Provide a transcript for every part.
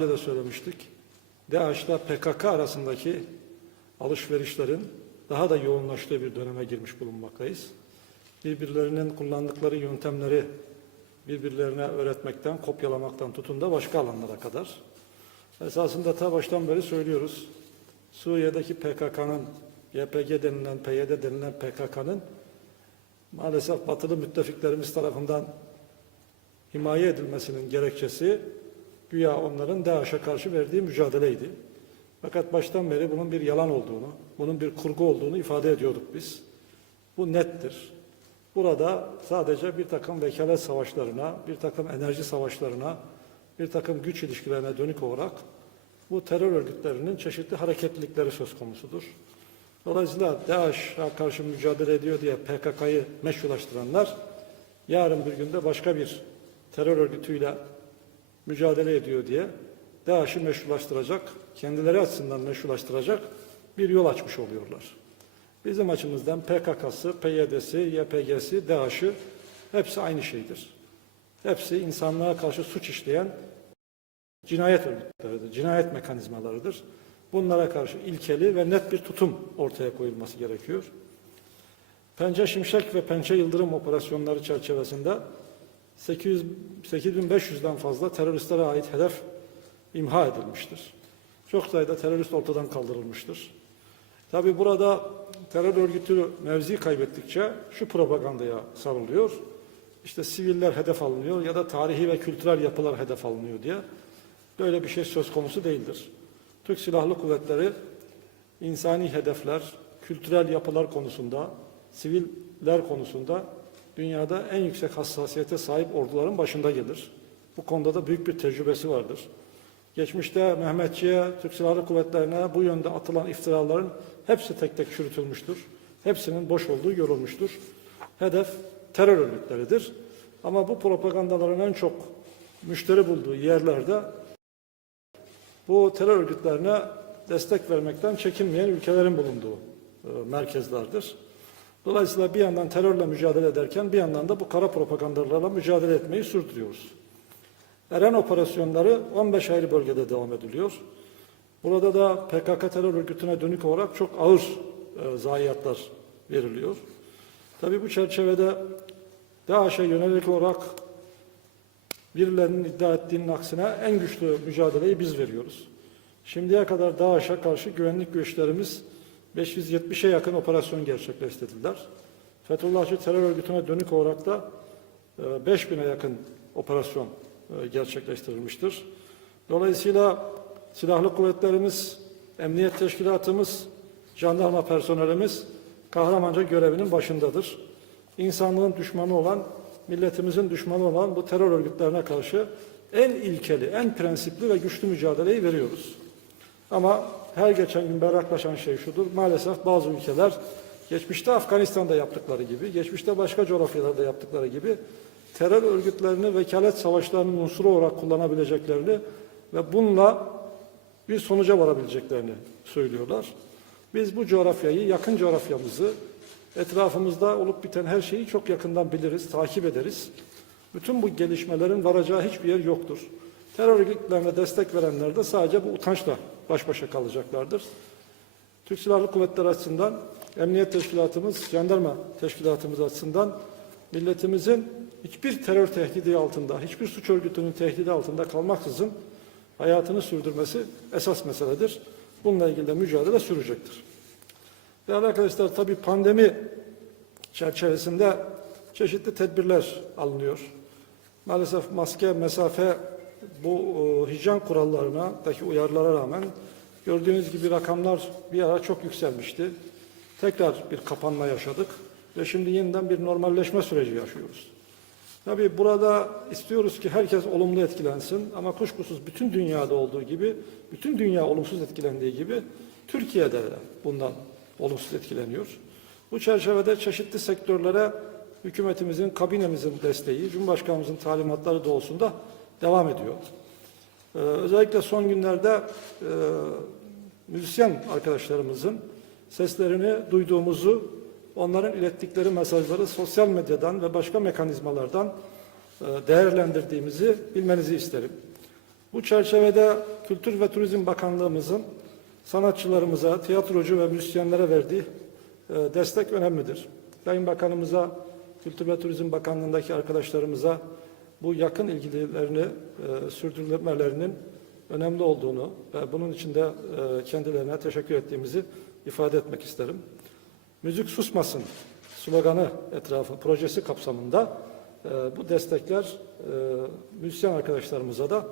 önce de söylemiştik. DAEŞ'la PKK arasındaki alışverişlerin daha da yoğunlaştığı bir döneme girmiş bulunmaktayız. Birbirlerinin kullandıkları yöntemleri birbirlerine öğretmekten, kopyalamaktan tutun da başka alanlara kadar. Esasında ta baştan beri söylüyoruz. Suriye'deki PKK'nın, YPG denilen, PYD denilen PKK'nın maalesef batılı müttefiklerimiz tarafından himaye edilmesinin gerekçesi güya onların DAEŞ'e karşı verdiği mücadeleydi. Fakat baştan beri bunun bir yalan olduğunu, bunun bir kurgu olduğunu ifade ediyorduk biz. Bu nettir. Burada sadece bir takım vekalet savaşlarına, bir takım enerji savaşlarına, bir takım güç ilişkilerine dönük olarak bu terör örgütlerinin çeşitli hareketlilikleri söz konusudur. Dolayısıyla DAEŞ'e karşı mücadele ediyor diye PKK'yı meşrulaştıranlar yarın bir günde başka bir terör örgütüyle mücadele ediyor diye DAEŞ'i meşrulaştıracak, kendileri açısından meşrulaştıracak bir yol açmış oluyorlar. Bizim açımızdan PKK'sı, PYD'si, YPG'si, DAEŞ'i hepsi aynı şeydir. Hepsi insanlığa karşı suç işleyen cinayet örgütleridir, cinayet mekanizmalarıdır. Bunlara karşı ilkeli ve net bir tutum ortaya koyulması gerekiyor. Pençe Şimşek ve Pençe Yıldırım operasyonları çerçevesinde 800 8500'den fazla teröristlere ait hedef imha edilmiştir. Çok sayıda terörist ortadan kaldırılmıştır. Tabi burada terör örgütü mevzi kaybettikçe şu propagandaya sarılıyor. İşte siviller hedef alınıyor ya da tarihi ve kültürel yapılar hedef alınıyor diye. Böyle bir şey söz konusu değildir. Türk Silahlı Kuvvetleri insani hedefler, kültürel yapılar konusunda, siviller konusunda dünyada en yüksek hassasiyete sahip orduların başında gelir. Bu konuda da büyük bir tecrübesi vardır. Geçmişte Mehmetçiğe, Türk Silahlı Kuvvetlerine bu yönde atılan iftiraların hepsi tek tek çürütülmüştür. Hepsinin boş olduğu görülmüştür. Hedef terör örgütleridir. Ama bu propagandaların en çok müşteri bulduğu yerlerde bu terör örgütlerine destek vermekten çekinmeyen ülkelerin bulunduğu e, merkezlerdir. Dolayısıyla bir yandan terörle mücadele ederken bir yandan da bu kara propagandalarla mücadele etmeyi sürdürüyoruz. Eren operasyonları 15 ayrı bölgede devam ediliyor. Burada da PKK terör örgütüne dönük olarak çok ağır e, zayiatlar veriliyor. Tabii bu çerçevede DAEŞ'e yönelik olarak birilerinin iddia ettiğinin aksine en güçlü mücadeleyi biz veriyoruz. Şimdiye kadar DAEŞ'e karşı güvenlik güçlerimiz 570'e yakın operasyon gerçekleştirdiler. Fethullahçı terör örgütüne dönük olarak da e, 5000'e yakın operasyon e, gerçekleştirilmiştir. Dolayısıyla silahlı kuvvetlerimiz, emniyet teşkilatımız, jandarma personelimiz kahramanca görevinin başındadır. İnsanlığın düşmanı olan, milletimizin düşmanı olan bu terör örgütlerine karşı en ilkeli, en prensipli ve güçlü mücadeleyi veriyoruz. Ama her geçen gün berraklaşan şey şudur. Maalesef bazı ülkeler geçmişte Afganistan'da yaptıkları gibi, geçmişte başka coğrafyalarda yaptıkları gibi terör örgütlerini vekalet savaşlarının unsuru olarak kullanabileceklerini ve bununla bir sonuca varabileceklerini söylüyorlar. Biz bu coğrafyayı, yakın coğrafyamızı, etrafımızda olup biten her şeyi çok yakından biliriz, takip ederiz. Bütün bu gelişmelerin varacağı hiçbir yer yoktur. Terör örgütlerine destek verenler de sadece bu utançla baş başa kalacaklardır. Türk Silahlı Kuvvetleri açısından, Emniyet Teşkilatımız, Jandarma Teşkilatımız açısından milletimizin hiçbir terör tehdidi altında, hiçbir suç örgütünün tehdidi altında kalmaksızın hayatını sürdürmesi esas meseledir. Bununla ilgili de mücadele sürecektir. Değerli arkadaşlar tabii pandemi çerçevesinde çeşitli tedbirler alınıyor. Maalesef maske, mesafe bu e, hijyen kurallarına daki uyarılara rağmen gördüğünüz gibi rakamlar bir ara çok yükselmişti. Tekrar bir kapanma yaşadık ve şimdi yeniden bir normalleşme süreci yaşıyoruz. Tabii burada istiyoruz ki herkes olumlu etkilensin ama kuşkusuz bütün dünyada olduğu gibi, bütün dünya olumsuz etkilendiği gibi Türkiye'de de bundan olumsuz etkileniyor. Bu çerçevede çeşitli sektörlere hükümetimizin, kabinemizin desteği, Cumhurbaşkanımızın talimatları doğrultusunda devam ediyor. Ee, özellikle son günlerde e, müzisyen arkadaşlarımızın seslerini duyduğumuzu, onların ilettikleri mesajları sosyal medyadan ve başka mekanizmalardan e, değerlendirdiğimizi bilmenizi isterim. Bu çerçevede Kültür ve Turizm Bakanlığımızın sanatçılarımıza, tiyatrocu ve müzisyenlere verdiği e, destek önemlidir. Sayın Bakanımıza, Kültür ve Turizm Bakanlığındaki arkadaşlarımıza bu yakın ilgilerini e, sürdürmelerinin önemli olduğunu ve bunun için de e, kendilerine teşekkür ettiğimizi ifade etmek isterim. Müzik susmasın sloganı etrafı projesi kapsamında e, bu destekler e, müzisyen arkadaşlarımıza da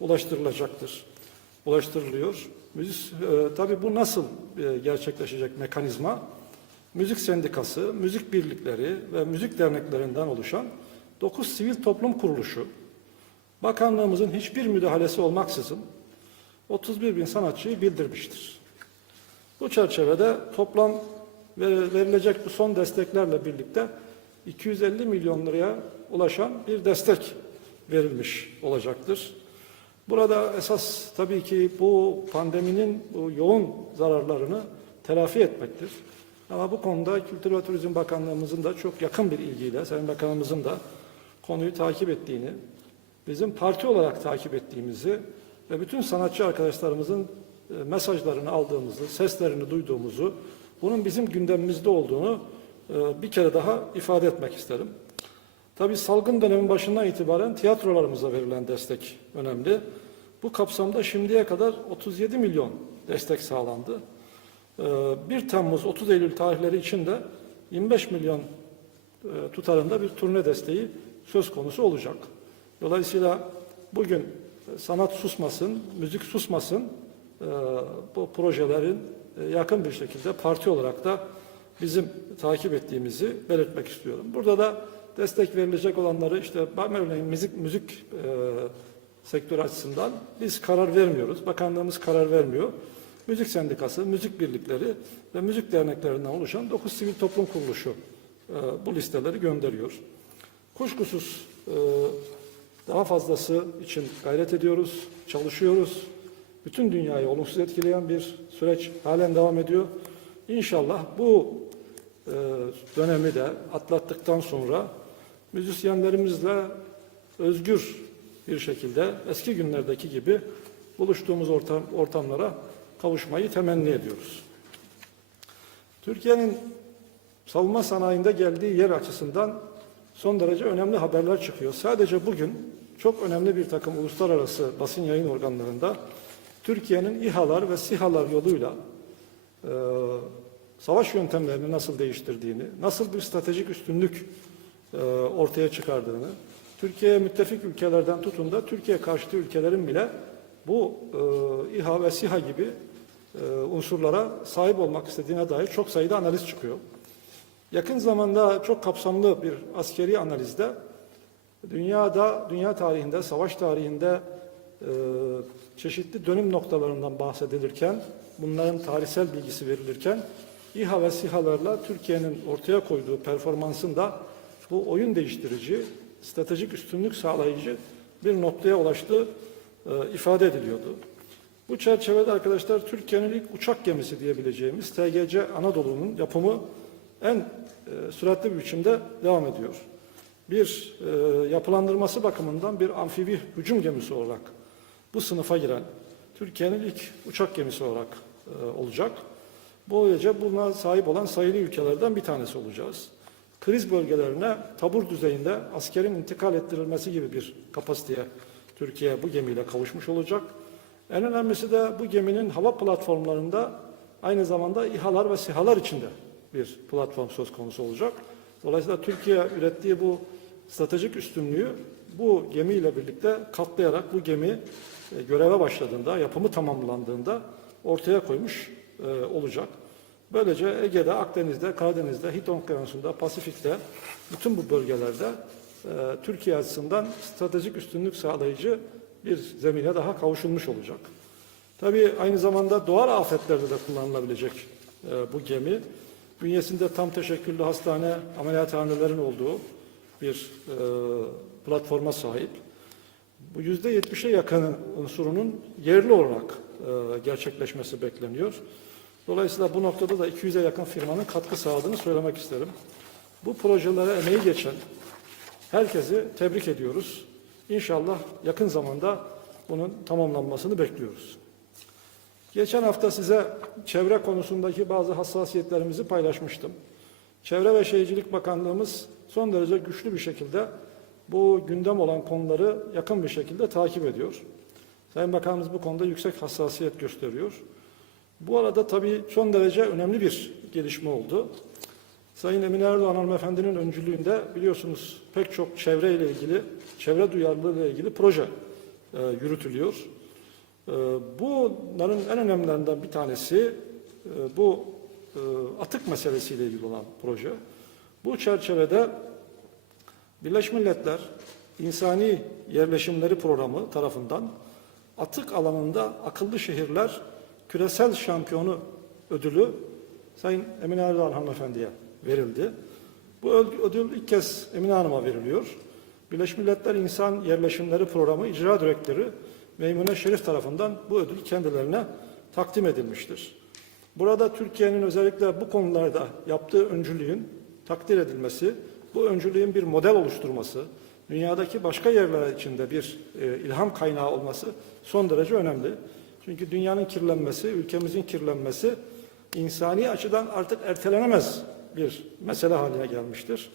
ulaştırılacaktır. Ulaştırılıyor. Müzik, e, tabii bu nasıl e, gerçekleşecek mekanizma? Müzik sendikası, müzik birlikleri ve müzik derneklerinden oluşan 9 sivil toplum kuruluşu, bakanlığımızın hiçbir müdahalesi olmaksızın 31 bin sanatçıyı bildirmiştir. Bu çerçevede toplam ve- verilecek bu son desteklerle birlikte 250 milyon liraya ulaşan bir destek verilmiş olacaktır. Burada esas tabii ki bu pandeminin bu yoğun zararlarını telafi etmektir. Ama bu konuda Kültür ve Turizm Bakanlığımızın da çok yakın bir ilgiyle, Sayın Bakanımızın da konuyu takip ettiğini, bizim parti olarak takip ettiğimizi ve bütün sanatçı arkadaşlarımızın e, mesajlarını aldığımızı, seslerini duyduğumuzu, bunun bizim gündemimizde olduğunu e, bir kere daha ifade etmek isterim. Tabii salgın dönemin başından itibaren tiyatrolarımıza verilen destek önemli. Bu kapsamda şimdiye kadar 37 milyon destek sağlandı. Ee, 1 Temmuz 30 Eylül tarihleri için de 25 milyon e, tutarında bir turne desteği söz konusu olacak. Dolayısıyla bugün e, sanat susmasın, müzik susmasın e, bu projelerin e, yakın bir şekilde parti olarak da bizim takip ettiğimizi belirtmek istiyorum. Burada da destek verilecek olanları işte ben örneğin müzik müzik e, sektörü açısından biz karar vermiyoruz. Bakanlığımız karar vermiyor. Müzik sendikası, müzik birlikleri ve müzik derneklerinden oluşan 9 sivil toplum kuruluşu e, bu listeleri gönderiyor. Kuşkusuz e, daha fazlası için gayret ediyoruz, çalışıyoruz. Bütün dünyayı olumsuz etkileyen bir süreç halen devam ediyor. İnşallah bu e, dönemi de atlattıktan sonra müzisyenlerimizle özgür bir şekilde eski günlerdeki gibi buluştuğumuz ortam, ortamlara kavuşmayı temenni ediyoruz. Türkiye'nin savunma sanayinde geldiği yer açısından son derece önemli haberler çıkıyor. Sadece bugün çok önemli bir takım uluslararası basın yayın organlarında Türkiye'nin İHA'lar ve SİHA'lar yoluyla e, savaş yöntemlerini nasıl değiştirdiğini, nasıl bir stratejik üstünlük e, ortaya çıkardığını, Türkiye'ye müttefik ülkelerden tutun da Türkiye karşıtı ülkelerin bile bu e, İHA ve SİHA gibi e, unsurlara sahip olmak istediğine dair çok sayıda analiz çıkıyor. Yakın zamanda çok kapsamlı bir askeri analizde dünyada, dünya tarihinde, savaş tarihinde e, çeşitli dönüm noktalarından bahsedilirken, bunların tarihsel bilgisi verilirken, İHA ve SİHA'larla Türkiye'nin ortaya koyduğu performansın da bu oyun değiştirici, stratejik üstünlük sağlayıcı bir noktaya ulaştığı e, ifade ediliyordu. Bu çerçevede arkadaşlar Türkiye'nin ilk uçak gemisi diyebileceğimiz TGC Anadolu'nun yapımı en e, süratli bir biçimde devam ediyor. Bir e, yapılandırması bakımından bir amfibi hücum gemisi olarak bu sınıfa giren Türkiye'nin ilk uçak gemisi olarak e, olacak. Böylece buna sahip olan sayılı ülkelerden bir tanesi olacağız. Kriz bölgelerine tabur düzeyinde askerin intikal ettirilmesi gibi bir kapasiteye Türkiye bu gemiyle kavuşmuş olacak. En önemlisi de bu geminin hava platformlarında aynı zamanda İHA'lar ve SİHA'lar içinde bir platform söz konusu olacak. Dolayısıyla Türkiye ürettiği bu stratejik üstünlüğü bu gemiyle birlikte katlayarak bu gemi e, göreve başladığında, yapımı tamamlandığında ortaya koymuş e, olacak. Böylece Ege'de, Akdeniz'de, Karadeniz'de, Hint Okyanusu'nda, Pasifik'te bütün bu bölgelerde e, Türkiye açısından stratejik üstünlük sağlayıcı bir zemine daha kavuşulmuş olacak. Tabii aynı zamanda doğal afetlerde de kullanılabilecek bu gemi. Bünyesinde tam teşekküllü hastane, ameliyathanelerin olduğu bir e, platforma sahip. Bu yüzde yetmişe yakın unsurunun yerli olarak e, gerçekleşmesi bekleniyor. Dolayısıyla bu noktada da 200'e yakın firmanın katkı sağladığını söylemek isterim. Bu projelere emeği geçen herkesi tebrik ediyoruz. İnşallah yakın zamanda bunun tamamlanmasını bekliyoruz. Geçen hafta size çevre konusundaki bazı hassasiyetlerimizi paylaşmıştım. Çevre ve Şehircilik Bakanlığımız son derece güçlü bir şekilde bu gündem olan konuları yakın bir şekilde takip ediyor. Sayın Bakanımız bu konuda yüksek hassasiyet gösteriyor. Bu arada tabii son derece önemli bir gelişme oldu. Sayın Emine Erdoğan hanımefendinin öncülüğünde biliyorsunuz pek çok çevre ile ilgili, çevre duyarlılığı ile ilgili proje e, yürütülüyor. E, bunların en önemlilerinden bir tanesi e, bu e, atık meselesiyle ilgili olan proje. Bu çerçevede Birleşmiş Milletler İnsani Yerleşimleri Programı tarafından atık alanında akıllı şehirler küresel şampiyonu ödülü Sayın Emine Erdoğan hanımefendiye verildi. Bu öd- ödül ilk kez Emine Hanım'a veriliyor. Birleşmiş Milletler İnsan Yerleşimleri Programı İcra Direktörü Meymune Şerif tarafından bu ödül kendilerine takdim edilmiştir. Burada Türkiye'nin özellikle bu konularda yaptığı öncülüğün takdir edilmesi, bu öncülüğün bir model oluşturması, dünyadaki başka yerler içinde bir e, ilham kaynağı olması son derece önemli. Çünkü dünyanın kirlenmesi, ülkemizin kirlenmesi insani açıdan artık ertelenemez bir mesele haline gelmiştir.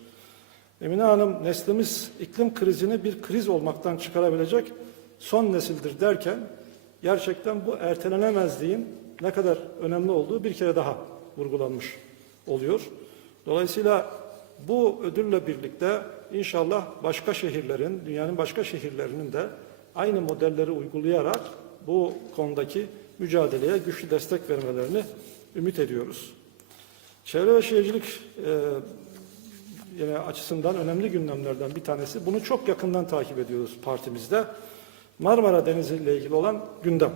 Emine Hanım neslimiz iklim krizini bir kriz olmaktan çıkarabilecek son nesildir derken gerçekten bu ertelenemezliğin ne kadar önemli olduğu bir kere daha vurgulanmış oluyor. Dolayısıyla bu ödülle birlikte inşallah başka şehirlerin, dünyanın başka şehirlerinin de aynı modelleri uygulayarak bu konudaki mücadeleye güçlü destek vermelerini ümit ediyoruz. Çevre ve Şehircilik e, açısından önemli gündemlerden bir tanesi. Bunu çok yakından takip ediyoruz partimizde. Marmara Denizi ile ilgili olan gündem.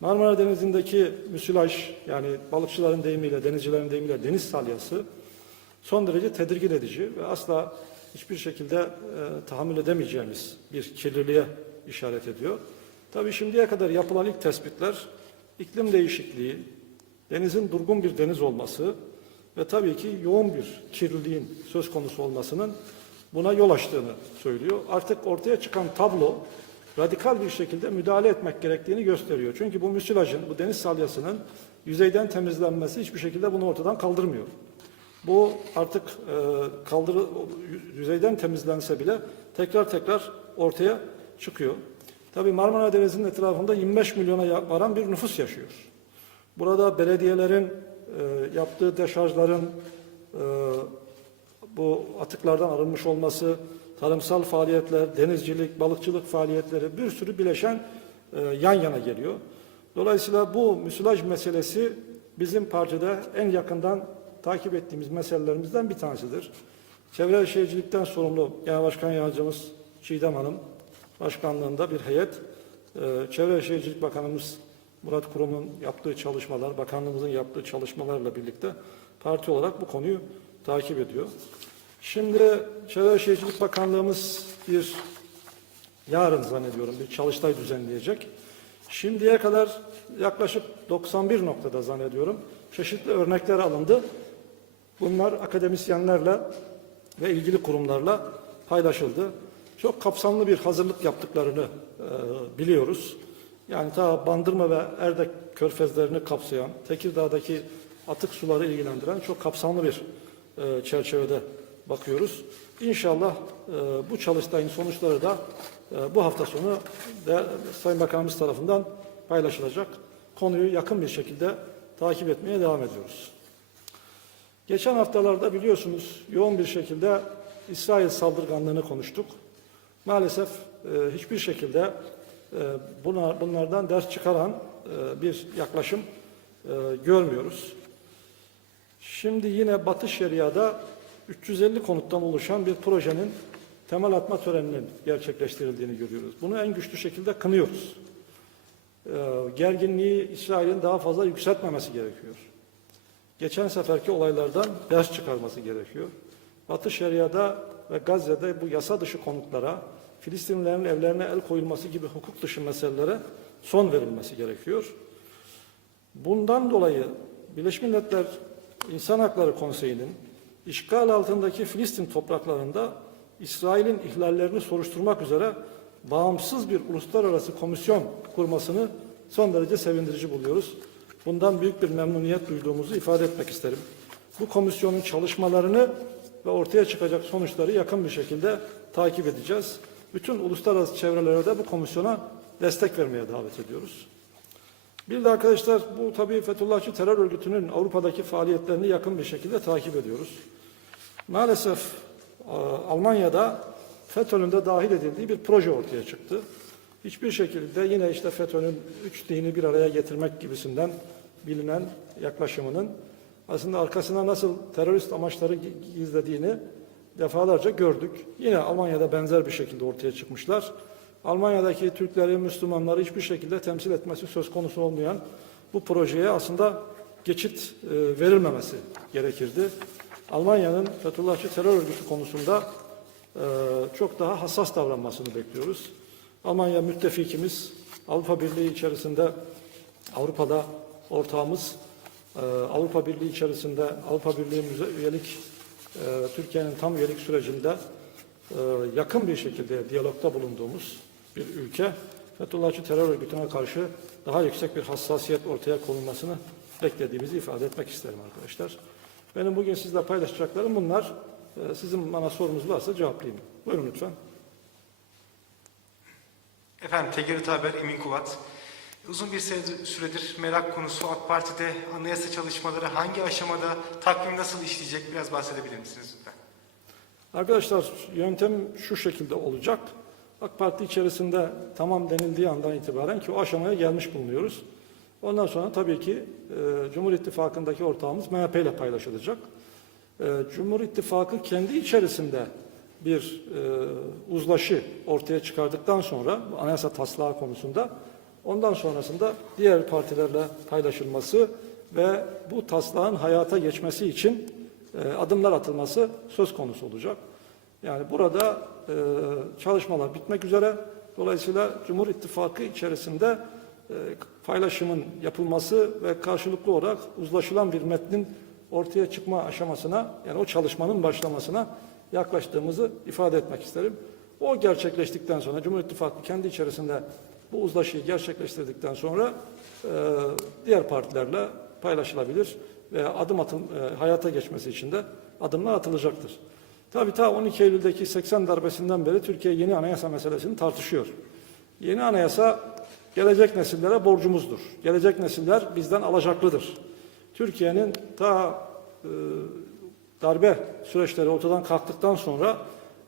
Marmara Denizi'ndeki müsilaj yani balıkçıların deyimiyle, denizcilerin deyimiyle deniz salyası son derece tedirgin edici ve asla hiçbir şekilde e, tahammül edemeyeceğimiz bir kirliliğe işaret ediyor. Tabii şimdiye kadar yapılan ilk tespitler iklim değişikliği, denizin durgun bir deniz olması ve tabii ki yoğun bir kirliliğin söz konusu olmasının buna yol açtığını söylüyor. Artık ortaya çıkan tablo radikal bir şekilde müdahale etmek gerektiğini gösteriyor. Çünkü bu müsilajın, bu deniz salyasının yüzeyden temizlenmesi hiçbir şekilde bunu ortadan kaldırmıyor. Bu artık e, kaldırı, yüzeyden temizlense bile tekrar tekrar ortaya çıkıyor. Tabii Marmara Denizi'nin etrafında 25 milyona varan bir nüfus yaşıyor. Burada belediyelerin e, yaptığı deşarjların e, bu atıklardan arınmış olması, tarımsal faaliyetler, denizcilik, balıkçılık faaliyetleri bir sürü bileşen e, yan yana geliyor. Dolayısıyla bu müsilaj meselesi bizim partide en yakından takip ettiğimiz meselelerimizden bir tanesidir. Çevre Şehircilikten sorumlu Genel Başkan Yardımcımız Çiğdem Hanım başkanlığında bir heyet, e, Çevre Şehircilik Bakanımız Murat Kurum'un yaptığı çalışmalar, bakanlığımızın yaptığı çalışmalarla birlikte parti olarak bu konuyu takip ediyor. Şimdi Çevre Şehircilik Bakanlığımız bir yarın zannediyorum bir çalıştay düzenleyecek. Şimdiye kadar yaklaşık 91 noktada zannediyorum çeşitli örnekler alındı. Bunlar akademisyenlerle ve ilgili kurumlarla paylaşıldı. Çok kapsamlı bir hazırlık yaptıklarını e, biliyoruz. Yani ta Bandırma ve Erdek körfezlerini kapsayan, Tekirdağ'daki atık suları ilgilendiren çok kapsamlı bir e, çerçevede bakıyoruz. İnşallah e, bu çalıştayın sonuçları da e, bu hafta sonu de Sayın Bakanımız tarafından paylaşılacak. Konuyu yakın bir şekilde takip etmeye devam ediyoruz. Geçen haftalarda biliyorsunuz yoğun bir şekilde İsrail saldırganlığını konuştuk. Maalesef e, hiçbir şekilde e, buna, bunlardan ders çıkaran e, bir yaklaşım e, görmüyoruz. Şimdi yine Batı Şeria'da 350 konuttan oluşan bir projenin temel atma töreninin gerçekleştirildiğini görüyoruz. Bunu en güçlü şekilde kınıyoruz. E, gerginliği İsrail'in daha fazla yükseltmemesi gerekiyor. Geçen seferki olaylardan ders çıkarması gerekiyor. Batı Şeria'da ve Gazze'de bu yasa dışı konutlara, Filistinlilerin evlerine el koyulması gibi hukuk dışı meselelere son verilmesi gerekiyor. Bundan dolayı Birleşmiş Milletler İnsan Hakları Konseyi'nin işgal altındaki Filistin topraklarında İsrail'in ihlallerini soruşturmak üzere bağımsız bir uluslararası komisyon kurmasını son derece sevindirici buluyoruz. Bundan büyük bir memnuniyet duyduğumuzu ifade etmek isterim. Bu komisyonun çalışmalarını ve ortaya çıkacak sonuçları yakın bir şekilde takip edeceğiz. Bütün uluslararası çevrelere de bu komisyona destek vermeye davet ediyoruz. Bir de arkadaşlar bu tabii Fethullahçı terör örgütünün Avrupa'daki faaliyetlerini yakın bir şekilde takip ediyoruz. Maalesef e, Almanya'da FETÖ'nün de dahil edildiği bir proje ortaya çıktı. Hiçbir şekilde yine işte FETÖ'nün üç dini bir araya getirmek gibisinden bilinen yaklaşımının aslında arkasına nasıl terörist amaçları gi- gizlediğini defalarca gördük. Yine Almanya'da benzer bir şekilde ortaya çıkmışlar. Almanya'daki Türkleri, Müslümanları hiçbir şekilde temsil etmesi söz konusu olmayan bu projeye aslında geçit e, verilmemesi gerekirdi. Almanya'nın Fethullahçı terör örgütü konusunda e, çok daha hassas davranmasını bekliyoruz. Almanya müttefikimiz, Avrupa Birliği içerisinde Avrupa'da ortağımız, e, Avrupa Birliği içerisinde Avrupa Birliği üyelik e, Türkiye'nin tam üyelik sürecinde e, yakın bir şekilde diyalogda bulunduğumuz bir ülke Fethullahçı terör örgütüne karşı daha yüksek bir hassasiyet ortaya konulmasını beklediğimizi ifade etmek isterim arkadaşlar. Benim bugün sizle paylaşacaklarım bunlar. E, Sizin bana sorunuz varsa cevaplayayım. Buyurun lütfen. Efendim TGRT Haber Emin Kuvat. Uzun bir süredir- süredir merak konusu AK Parti'de anayasa çalışmaları hangi aşamada, takvim nasıl işleyecek biraz bahsedebilir misiniz lütfen? Arkadaşlar yöntem şu şekilde olacak. AK Parti içerisinde tamam denildiği andan itibaren ki o aşamaya gelmiş bulunuyoruz. Ondan sonra tabii ki e, Cumhur İttifakı'ndaki ortağımız MHP ile paylaşılacak. E, Cumhur İttifakı kendi içerisinde bir e, uzlaşı ortaya çıkardıktan sonra anayasa taslağı konusunda ondan sonrasında diğer partilerle paylaşılması ve bu taslağın hayata geçmesi için e, adımlar atılması söz konusu olacak. Yani burada e, çalışmalar bitmek üzere. Dolayısıyla Cumhur İttifakı içerisinde e, paylaşımın yapılması ve karşılıklı olarak uzlaşılan bir metnin ortaya çıkma aşamasına yani o çalışmanın başlamasına yaklaştığımızı ifade etmek isterim. O gerçekleştikten sonra Cumhur İttifakı kendi içerisinde bu uzlaşıyı gerçekleştirdikten sonra e, diğer partilerle paylaşılabilir ve adım atım e, hayata geçmesi için de adımlar atılacaktır. Tabii ta 12 Eylül'deki 80 darbesinden beri Türkiye yeni anayasa meselesini tartışıyor. Yeni anayasa gelecek nesillere borcumuzdur. Gelecek nesiller bizden alacaklıdır. Türkiye'nin ta e, darbe süreçleri ortadan kalktıktan sonra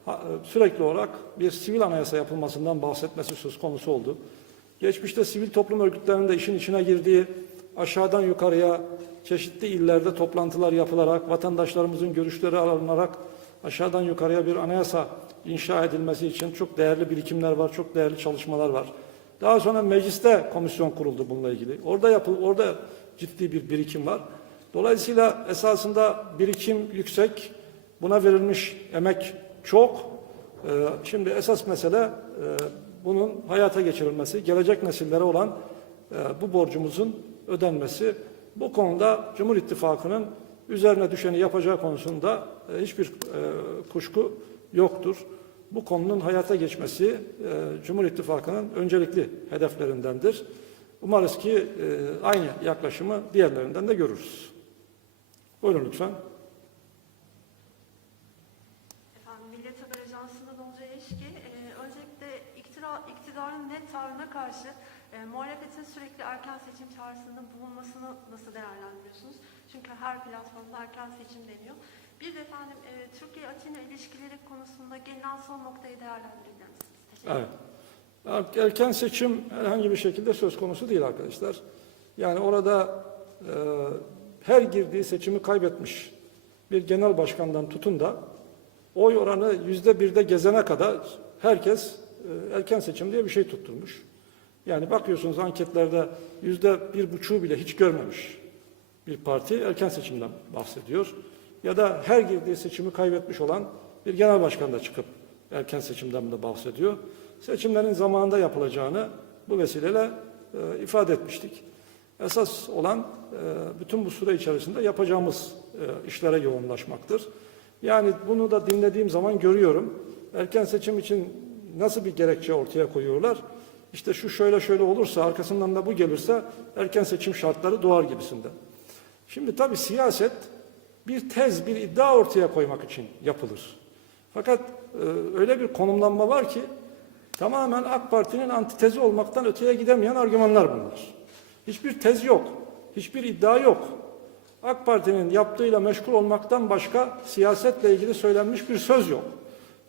e, sürekli olarak bir sivil anayasa yapılmasından bahsetmesi söz konusu oldu. Geçmişte sivil toplum örgütlerinin de işin içine girdiği aşağıdan yukarıya çeşitli illerde toplantılar yapılarak, vatandaşlarımızın görüşleri alınarak aşağıdan yukarıya bir anayasa inşa edilmesi için çok değerli birikimler var, çok değerli çalışmalar var. Daha sonra mecliste komisyon kuruldu bununla ilgili. Orada yapıl, orada ciddi bir birikim var. Dolayısıyla esasında birikim yüksek, buna verilmiş emek çok. Ee, Şimdi esas mesele e, bunun hayata geçirilmesi, gelecek nesillere olan e, bu borcumuzun ödenmesi. Bu konuda Cumhur İttifakı'nın üzerine düşeni yapacağı konusunda e, hiçbir e, kuşku yoktur. Bu konunun hayata geçmesi e, Cumhur İttifakı'nın öncelikli hedeflerindendir. Umarız ki e, aynı yaklaşımı diğerlerinden de görürüz. Buyurun lütfen. Efendim Millet Haber Ajansı'ndan. Ee, öncelikle iktidar, iktidarın net tavrına karşı e, muhalefetin sürekli erken seçim çağrısında bulunmasını nasıl değerlendiriyorsunuz? Çünkü her platformda erken seçim deniyor. Bir de efendim e, Türkiye-Atina ilişkileri konusunda gelinen son noktayı değerlendirebilir misiniz? Evet. Erken seçim herhangi bir şekilde söz konusu değil arkadaşlar. Yani orada e, her girdiği seçimi kaybetmiş bir genel başkandan tutun da oy oranı yüzde birde gezene kadar herkes e, erken seçim diye bir şey tutturmuş. Yani bakıyorsunuz anketlerde yüzde bir buçuğu bile hiç görmemiş bir parti erken seçimden bahsediyor. Ya da her girdiği seçimi kaybetmiş olan bir genel başkan da çıkıp erken seçimden de bahsediyor. Seçimlerin zamanında yapılacağını bu vesileyle e, ifade etmiştik. Esas olan e, bütün bu süre içerisinde yapacağımız e, işlere yoğunlaşmaktır. Yani bunu da dinlediğim zaman görüyorum. Erken seçim için nasıl bir gerekçe ortaya koyuyorlar? İşte şu şöyle şöyle olursa, arkasından da bu gelirse erken seçim şartları doğar gibisinden. Şimdi tabii siyaset bir tez, bir iddia ortaya koymak için yapılır. Fakat e, öyle bir konumlanma var ki tamamen AK Parti'nin antitezi olmaktan öteye gidemeyen argümanlar bunlar. Hiçbir tez yok, hiçbir iddia yok. AK Parti'nin yaptığıyla meşgul olmaktan başka siyasetle ilgili söylenmiş bir söz yok.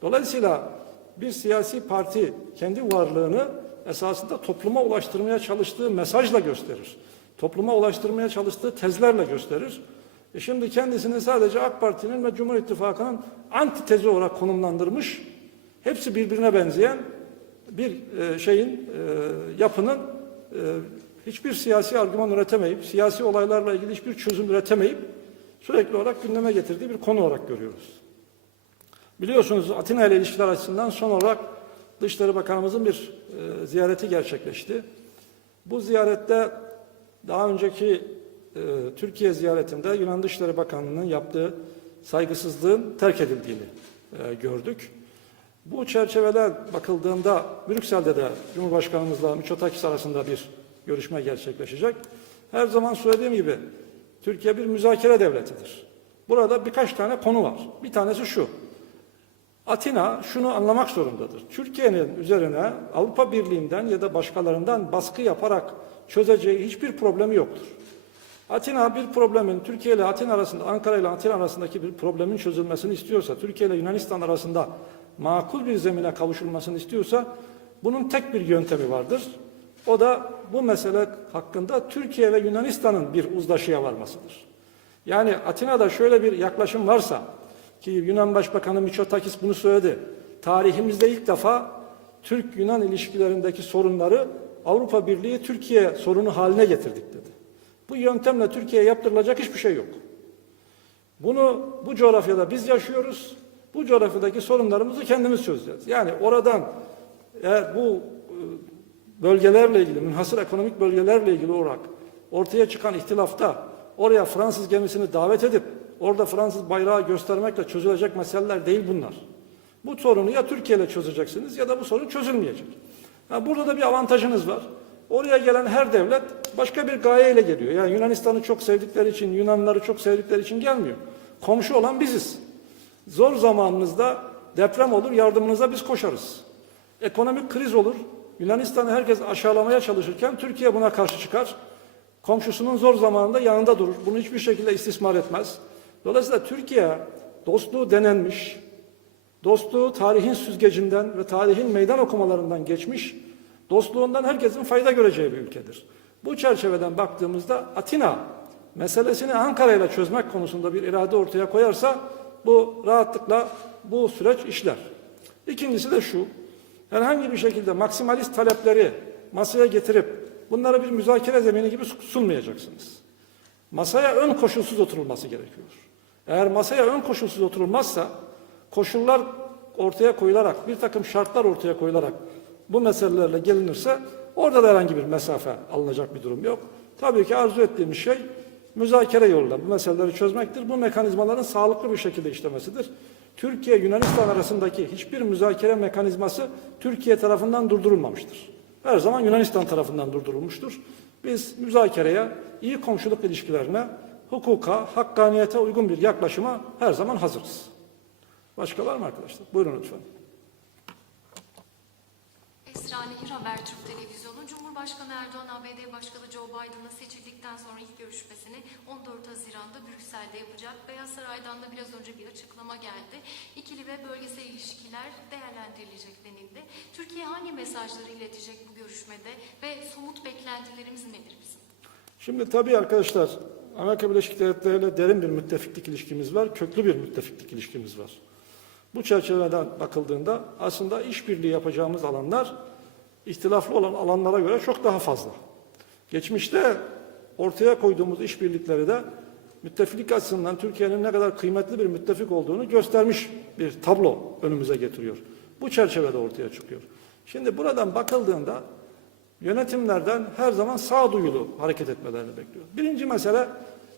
Dolayısıyla bir siyasi parti kendi varlığını esasında topluma ulaştırmaya çalıştığı mesajla gösterir. Topluma ulaştırmaya çalıştığı tezlerle gösterir. E şimdi kendisini sadece AK Parti'nin ve Cumhur İttifakı'nın antitezi olarak konumlandırmış, hepsi birbirine benzeyen bir e, şeyin, e, yapının e, hiçbir siyasi argüman üretemeyip, siyasi olaylarla ilgili hiçbir çözüm üretemeyip sürekli olarak gündeme getirdiği bir konu olarak görüyoruz. Biliyorsunuz Atina ile ilişkiler açısından son olarak Dışişleri Bakanımızın bir e, ziyareti gerçekleşti. Bu ziyarette daha önceki Türkiye ziyaretinde Yunan Dışişleri Bakanlığı'nın yaptığı saygısızlığın terk edildiğini e, gördük. Bu çerçevede bakıldığında Brüksel'de de Cumhurbaşkanımızla Mitsotakis arasında bir görüşme gerçekleşecek. Her zaman söylediğim gibi Türkiye bir müzakere devletidir. Burada birkaç tane konu var. Bir tanesi şu. Atina şunu anlamak zorundadır. Türkiye'nin üzerine Avrupa Birliği'nden ya da başkalarından baskı yaparak çözeceği hiçbir problemi yoktur. Atina bir problemin Türkiye ile Atina arasında, Ankara ile Atina arasındaki bir problemin çözülmesini istiyorsa, Türkiye ile Yunanistan arasında makul bir zemine kavuşulmasını istiyorsa bunun tek bir yöntemi vardır. O da bu mesele hakkında Türkiye ve Yunanistan'ın bir uzlaşıya varmasıdır. Yani Atina'da şöyle bir yaklaşım varsa ki Yunan Başbakanı Mitsotakis bunu söyledi. Tarihimizde ilk defa Türk-Yunan ilişkilerindeki sorunları Avrupa Birliği Türkiye sorunu haline getirdik dedi. Bu yöntemle Türkiye'ye yaptırılacak hiçbir şey yok. Bunu bu coğrafyada biz yaşıyoruz. Bu coğrafyadaki sorunlarımızı kendimiz çözeceğiz. Yani oradan eğer bu e, bölgelerle ilgili, münhasır ekonomik bölgelerle ilgili olarak ortaya çıkan ihtilafta oraya Fransız gemisini davet edip orada Fransız bayrağı göstermekle çözülecek meseleler değil bunlar. Bu sorunu ya Türkiye ile çözeceksiniz ya da bu sorun çözülmeyecek. Ha, burada da bir avantajınız var. Oraya gelen her devlet başka bir gayeyle geliyor. Yani Yunanistan'ı çok sevdikleri için, Yunanlıları çok sevdikleri için gelmiyor. Komşu olan biziz. Zor zamanınızda deprem olur, yardımınıza biz koşarız. Ekonomik kriz olur, Yunanistan'ı herkes aşağılamaya çalışırken Türkiye buna karşı çıkar. Komşusunun zor zamanında yanında durur. Bunu hiçbir şekilde istismar etmez. Dolayısıyla Türkiye dostluğu denenmiş, dostluğu tarihin süzgecinden ve tarihin meydan okumalarından geçmiş, dostluğundan herkesin fayda göreceği bir ülkedir. Bu çerçeveden baktığımızda Atina meselesini Ankara ile çözmek konusunda bir irade ortaya koyarsa bu rahatlıkla bu süreç işler. İkincisi de şu, herhangi bir şekilde maksimalist talepleri masaya getirip bunları bir müzakere zemini gibi sunmayacaksınız. Masaya ön koşulsuz oturulması gerekiyor. Eğer masaya ön koşulsuz oturulmazsa koşullar ortaya koyularak, bir takım şartlar ortaya koyularak bu meselelerle gelinirse orada da herhangi bir mesafe alınacak bir durum yok. Tabii ki arzu ettiğimiz şey müzakere yoluyla bu meseleleri çözmektir. Bu mekanizmaların sağlıklı bir şekilde işlemesidir. Türkiye Yunanistan arasındaki hiçbir müzakere mekanizması Türkiye tarafından durdurulmamıştır. Her zaman Yunanistan tarafından durdurulmuştur. Biz müzakereye, iyi komşuluk ilişkilerine, hukuka, hakkaniyete uygun bir yaklaşıma her zaman hazırız. Başka var mı arkadaşlar? Buyurun lütfen. Esra Nehir Habertürk Televizyonu, Cumhurbaşkanı Erdoğan ABD Başkanı Joe Biden'la seçildikten sonra ilk görüşmesini 14 Haziran'da Brüksel'de yapacak. Beyaz Saray'dan da biraz önce bir açıklama geldi. İkili ve bölgesel ilişkiler değerlendirilecek denildi. Türkiye hangi mesajları iletecek bu görüşmede ve somut beklentilerimiz nedir bizim? Şimdi tabii arkadaşlar Amerika Birleşik Devletleri ile derin bir müttefiklik ilişkimiz var, köklü bir müttefiklik ilişkimiz var. Bu çerçeveden bakıldığında aslında işbirliği yapacağımız alanlar ihtilaflı olan alanlara göre çok daha fazla. Geçmişte ortaya koyduğumuz işbirlikleri de müttefiklik açısından Türkiye'nin ne kadar kıymetli bir müttefik olduğunu göstermiş bir tablo önümüze getiriyor. Bu çerçevede ortaya çıkıyor. Şimdi buradan bakıldığında yönetimlerden her zaman sağduyulu hareket etmelerini bekliyor. Birinci mesele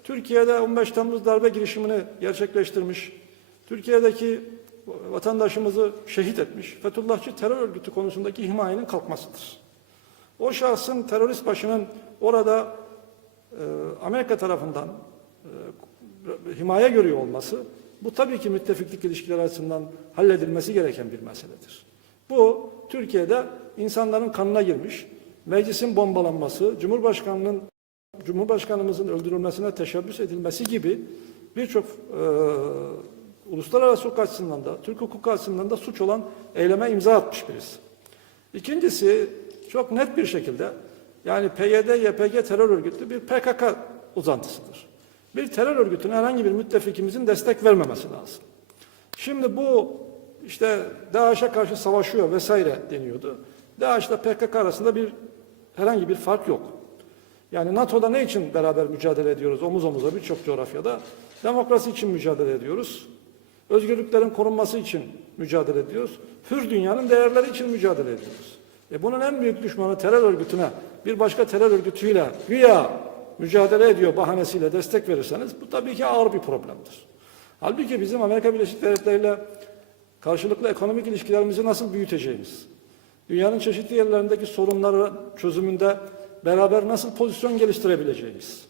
Türkiye'de 15 Temmuz darbe girişimini gerçekleştirmiş, Türkiye'deki vatandaşımızı şehit etmiş Fethullahçı terör örgütü konusundaki himayenin kalkmasıdır. O şahsın terörist başının orada e, Amerika tarafından e, himaye görüyor olması bu tabii ki müttefiklik ilişkileri açısından halledilmesi gereken bir meseledir. Bu Türkiye'de insanların kanına girmiş, meclisin bombalanması, Cumhurbaşkanının Cumhurbaşkanımızın öldürülmesine teşebbüs edilmesi gibi birçok e, uluslararası hukuk açısından da, Türk hukuku açısından da suç olan eyleme imza atmış birisi. İkincisi çok net bir şekilde yani PYD, YPG terör örgütü bir PKK uzantısıdır. Bir terör örgütüne herhangi bir müttefikimizin destek vermemesi lazım. Şimdi bu işte DAEŞ'e karşı savaşıyor vesaire deniyordu. DAEŞ ile PKK arasında bir herhangi bir fark yok. Yani NATO'da ne için beraber mücadele ediyoruz omuz omuza birçok coğrafyada? Demokrasi için mücadele ediyoruz. Özgürlüklerin korunması için mücadele ediyoruz. Hür dünyanın değerleri için mücadele ediyoruz. E bunun en büyük düşmanı terör örgütüne bir başka terör örgütüyle güya mücadele ediyor bahanesiyle destek verirseniz bu tabii ki ağır bir problemdir. Halbuki bizim Amerika Birleşik Devletleri ile karşılıklı ekonomik ilişkilerimizi nasıl büyüteceğimiz, dünyanın çeşitli yerlerindeki sorunların çözümünde beraber nasıl pozisyon geliştirebileceğimiz,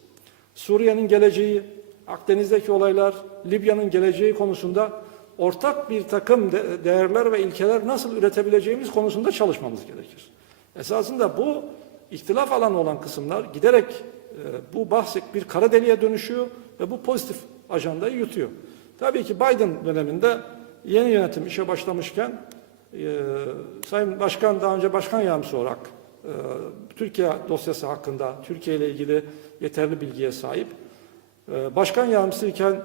Suriye'nin geleceği, Akdeniz'deki olaylar, Libya'nın geleceği konusunda ortak bir takım de- değerler ve ilkeler nasıl üretebileceğimiz konusunda çalışmamız gerekir. Esasında bu ihtilaf alanı olan kısımlar giderek e, bu bahset bir kara deliğe dönüşüyor ve bu pozitif ajandayı yutuyor. Tabii ki Biden döneminde yeni yönetim işe başlamışken e, Sayın Başkan daha önce başkan yardımcısı olarak e, Türkiye dosyası hakkında Türkiye ile ilgili yeterli bilgiye sahip. E, başkan yardımcısıyken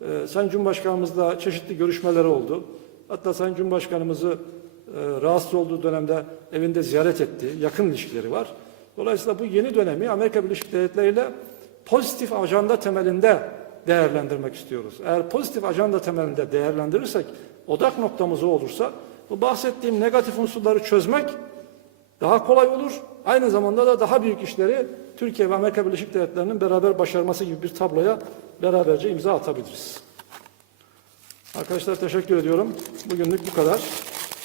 e, Sayın Cumhurbaşkanımızla çeşitli görüşmeleri oldu. Hatta Sayın Cumhurbaşkanımızı e, rahatsız olduğu dönemde evinde ziyaret etti. Yakın ilişkileri var. Dolayısıyla bu yeni dönemi Amerika Birleşik Devletleri ile pozitif ajanda temelinde değerlendirmek istiyoruz. Eğer pozitif ajanda temelinde değerlendirirsek, odak noktamız o olursa, bu bahsettiğim negatif unsurları çözmek daha kolay olur. Aynı zamanda da daha büyük işleri Türkiye ve Amerika Birleşik Devletleri'nin beraber başarması gibi bir tabloya beraberce imza atabiliriz. Arkadaşlar teşekkür ediyorum. Bugünlük bu kadar.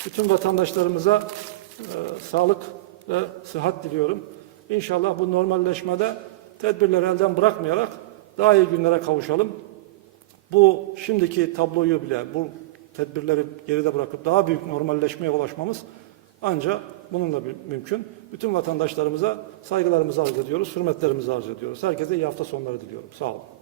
Bütün vatandaşlarımıza e, sağlık ve sıhhat diliyorum. İnşallah bu normalleşmede tedbirleri elden bırakmayarak daha iyi günlere kavuşalım. Bu şimdiki tabloyu bile, bu tedbirleri geride bırakıp daha büyük normalleşmeye ulaşmamız ancak bununla mümkün. Bütün vatandaşlarımıza saygılarımızı arz ediyoruz, hürmetlerimizi arz ediyoruz. Herkese iyi hafta sonları diliyorum. Sağ olun.